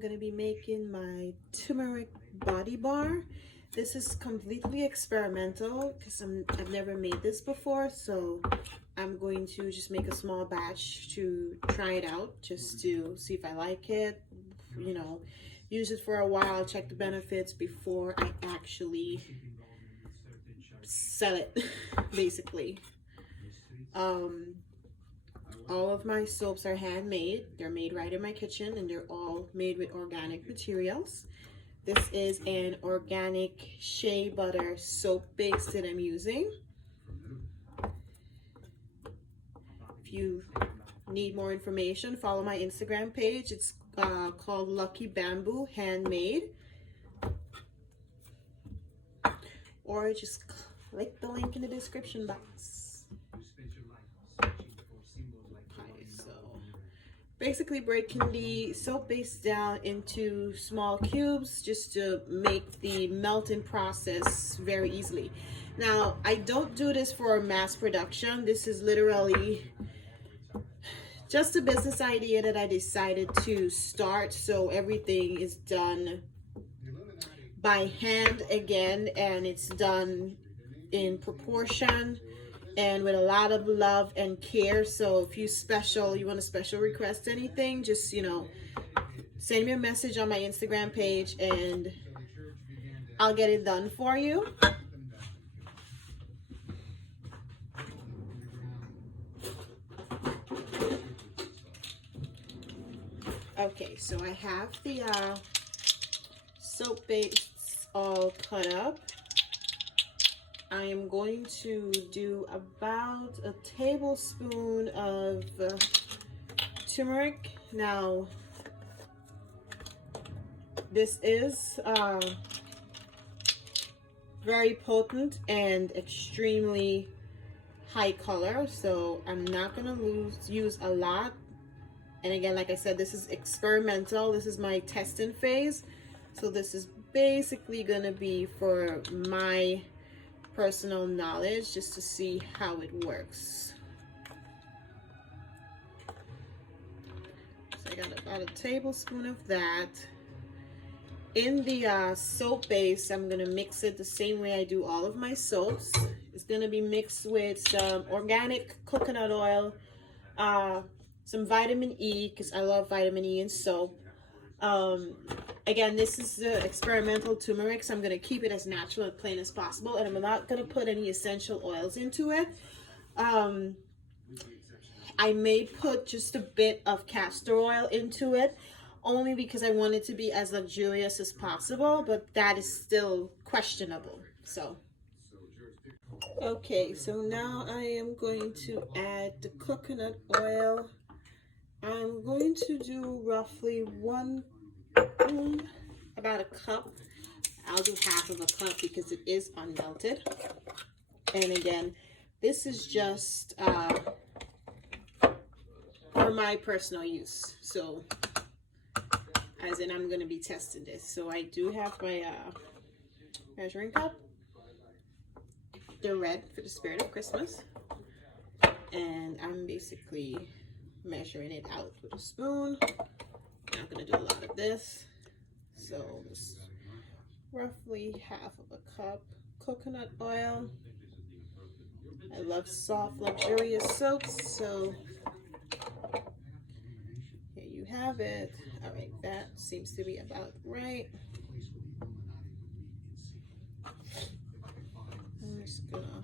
I'm going to be making my turmeric body bar. This is completely experimental because I've never made this before, so I'm going to just make a small batch to try it out, just to see if I like it, you know, use it for a while, check the benefits before I actually sell it, basically. All of my soaps are handmade. They're made right in my kitchen, and they're all made with organic materials. This is an organic shea butter soap base that I'm using. If you need more information, follow my Instagram page. It's called Lucky Bamboo Handmade. Or just click the link in the description box. Basically breaking the soap base down into small cubes just to make the melting process very easily. Now, I don't do this for mass production. This is literally just a business idea that I decided to start. So everything is done by hand again, and it's done in proportion and with a lot of love and care. So if you want to special request anything, just, you know, send me a message on my Instagram page and I'll get it done for you. Okay, so I have the soap base all cut up. I am going to do about a tablespoon of turmeric. Now, this is very potent and extremely high color, so I'm not gonna use a lot. And again, like I said, this is experimental. This is my testing phase, so this is basically gonna be for my personal knowledge, just to see how it works. So I got about a tablespoon of that. In the soap base, I'm gonna mix it the same way I do all of my soaps. It's gonna be mixed with some organic coconut oil, some vitamin E, because I love vitamin E in soap. Again, this is the experimental turmeric, so I'm going to keep it as natural and plain as possible, and I'm not going to put any essential oils into it. I may put just a bit of castor oil into it, only because I want it to be as luxurious as possible, but that is still questionable. So, okay, so now I am going to add the coconut oil. I'm going to do roughly about a cup. I'll do half of a cup because it is unmelted. And again, this is just for my personal use. So, as in, I'm going to be testing this. So I do have my measuring cup. They're red for the spirit of Christmas. And I'm basically measuring it out with a spoon. I'm not going to do a lot of this. So just roughly half of a cup coconut oil. I love soft, luxurious soaps, so here you have it. All right, that seems to be about right. I'm just gonna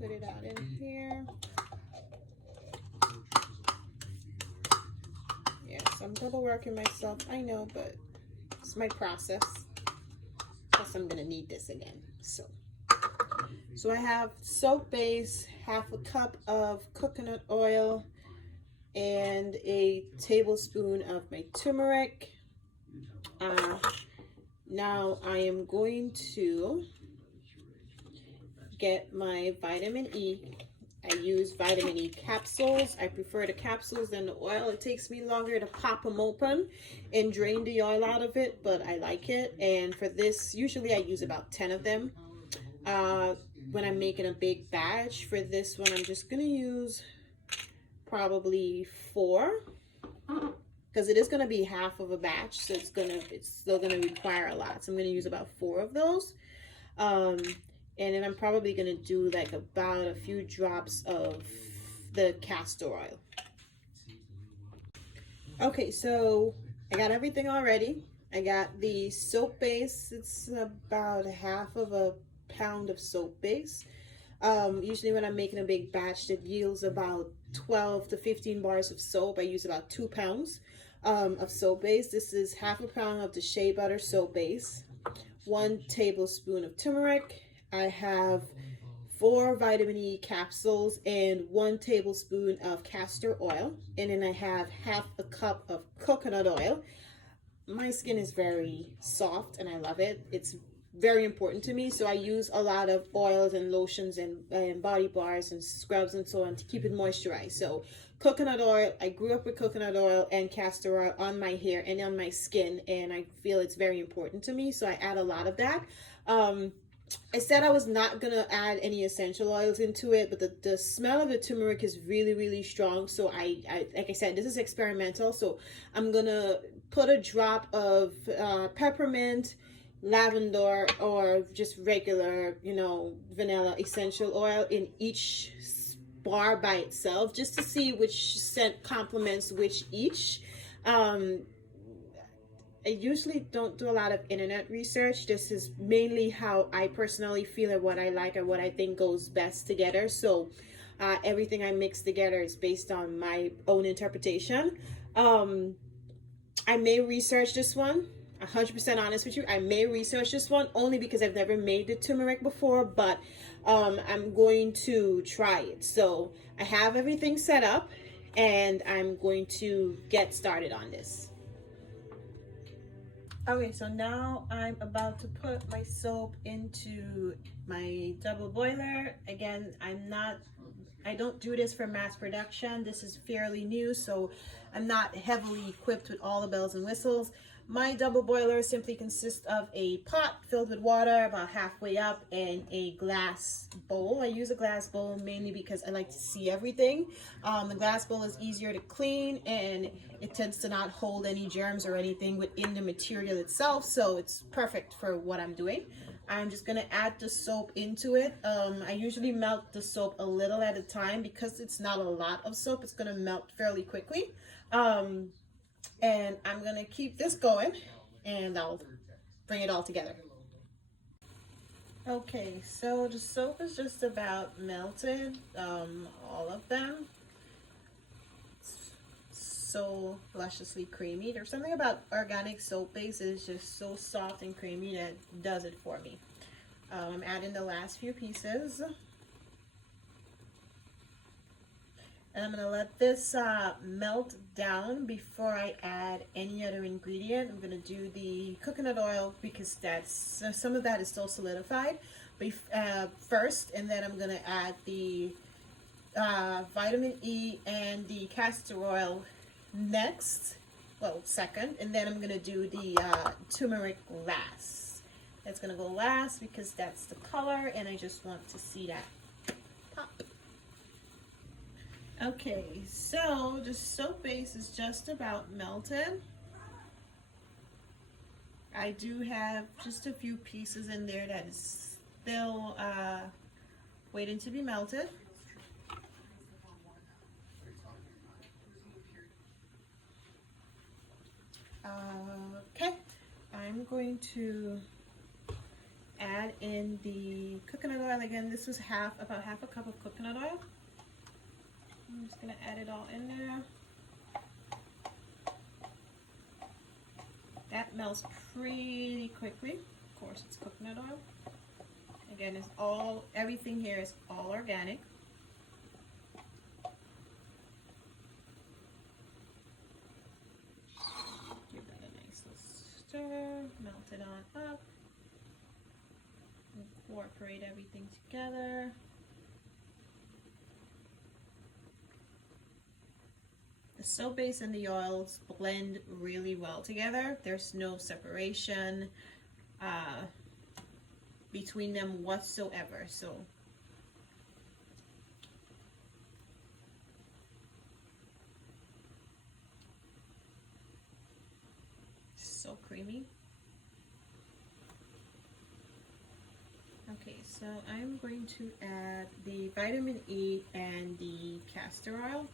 put it out in here. Yes, I'm double working myself, I know, but it's my process. Plus, I'm gonna need this again. So I have soap base, half a cup of coconut oil, and a tablespoon of my turmeric. Now I am going to get my vitamin E. I use vitamin E capsules. I prefer the capsules than the oil. It takes me longer to pop them open and drain the oil out of it, but I like it. And for this, usually I use about 10 of them. When I'm making a big batch, for this one, I'm just gonna use probably 4. because it is going to be half of a batch, so it's still gonna require a lot. So I'm gonna use about 4 of those. And then I'm probably gonna do like about a few drops of the castor oil. Okay, so I got everything already. I got the soap base. It's about half of a pound of soap base. Usually when I'm making a big batch that yields about 12 to 15 bars of soap, I use about 2 pounds of soap base. This is half a pound of the shea butter soap base, 1 tablespoon of turmeric. I have 4 vitamin E capsules and 1 tablespoon of castor oil. And then I have half a cup of coconut oil. My skin is very soft and I love it. It's very important to me, so I use a lot of oils and lotions and body bars and scrubs and so on to keep it moisturized. So coconut oil, I grew up with coconut oil and castor oil on my hair and on my skin, and I feel it's very important to me, so I add a lot of that. I said I was not gonna add any essential oils into it, but the smell of the turmeric is really, really strong. So I like I said, this is experimental, so I'm gonna put a drop of peppermint, lavender, or just regular, you know, vanilla essential oil in each bar by itself, just to see which scent complements which each. I usually don't do a lot of internet research. This is mainly how I personally feel and what I like and what I think goes best together. So everything I mix together is based on my own interpretation. I may research this one. 100% honest with you, I may research this one only because I've never made the turmeric before, but I'm going to try it. So I have everything set up and I'm going to get started on this. Okay, so now I'm about to put my soap into my double boiler. Again, I don't do this for mass production. This is fairly new, so I'm not heavily equipped with all the bells and whistles. My double boiler simply consists of a pot filled with water about halfway up and a glass bowl. I use a glass bowl mainly because I like to see everything. The glass bowl is easier to clean and it tends to not hold any germs or anything within the material itself, so it's perfect for what I'm doing. I'm just gonna add the soap into it. I usually melt the soap a little at a time because it's not a lot of soap. It's gonna melt fairly quickly. And I'm gonna keep this going and I'll bring it all together. Okay, so the soap is just about melted, all of them. It's so lusciously creamy. There's something about organic soap base that is just so soft and creamy that does it for me. I'm adding the last few pieces. And I'm gonna let this melt down before I add any other ingredient. I'm gonna do the coconut oil because some of that is still solidified first, and then I'm gonna add the vitamin E and the castor oil next, well, second, and then I'm gonna do the turmeric last. That's gonna go last because that's the color and I just want to see that pop. Okay, so the soap base is just about melted. I do have just a few pieces in there that is still waiting to be melted. Okay, I'm going to add in the coconut oil again. This was about half a cup of coconut oil. I'm just gonna add it all in there. That melts pretty quickly. Of course, it's coconut oil. Again, everything here is all organic. Give that a nice little stir, melt it on up. Incorporate everything together. The soap base and the oils blend really well together. There's no separation between them whatsoever. So creamy. Okay, so I'm going to add the vitamin E and the castor oil.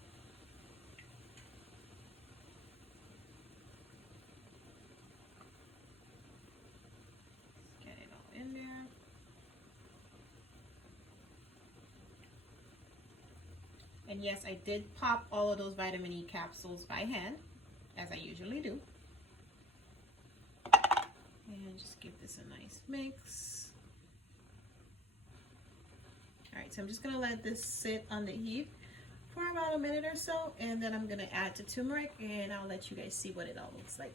Let's get it all in there. And yes, I did pop all of those vitamin E capsules by hand, as I usually do. And just give this a nice mix. All right, so I'm just gonna let this sit on the heat for about a minute or so, and then I'm gonna add the turmeric, and I'll let you guys see what it all looks like.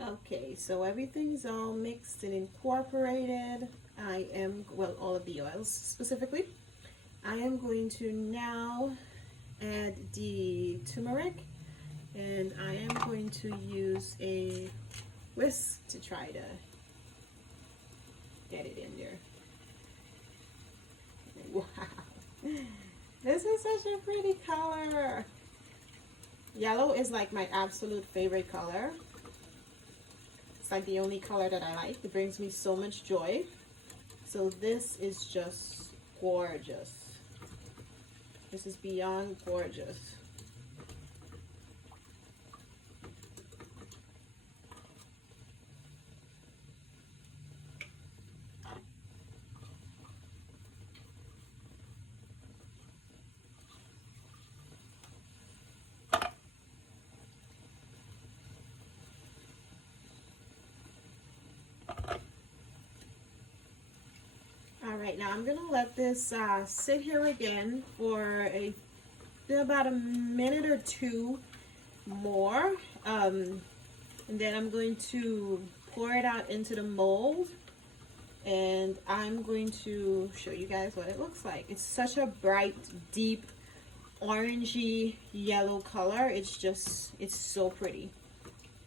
Okay, so everything's all mixed and incorporated. Well, all of the oils specifically. I am going to now add the turmeric, and I am going to use a whisk to try to get it in there. Wow, this is such a pretty color. Yellow is like my absolute favorite color. It's like the only color that I like. It brings me so much joy. So this is just gorgeous. This is beyond gorgeous. All right, now I'm gonna let this sit here again for about a minute or two more, and then I'm going to pour it out into the mold, and I'm going to show you guys what it looks like. It's such a bright, deep, orangey yellow color. It's so pretty,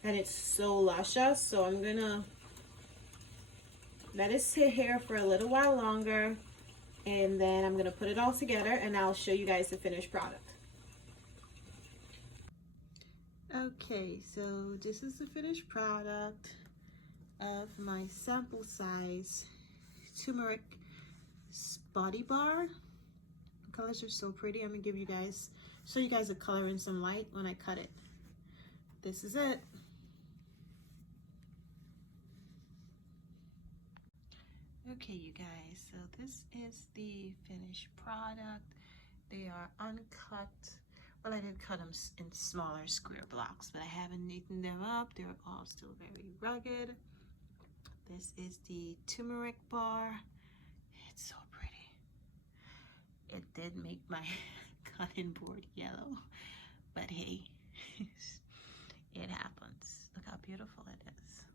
and it's so luscious. So I'm gonna let it sit here for a little while longer, and then I'm gonna put it all together and I'll show you guys the finished product. Okay, so this is the finished product of my sample size turmeric body bar. The colors are so pretty. I'm gonna show you guys the color in some light when I cut it. This is it. Okay, you guys, so this is the finished product. They are uncut. Well, I did cut them in smaller square blocks, but I haven't neatened them up. They're all still very rugged. This is the turmeric bar. It's so pretty. It did make my cutting board yellow, but hey, it happens. Look how beautiful it is.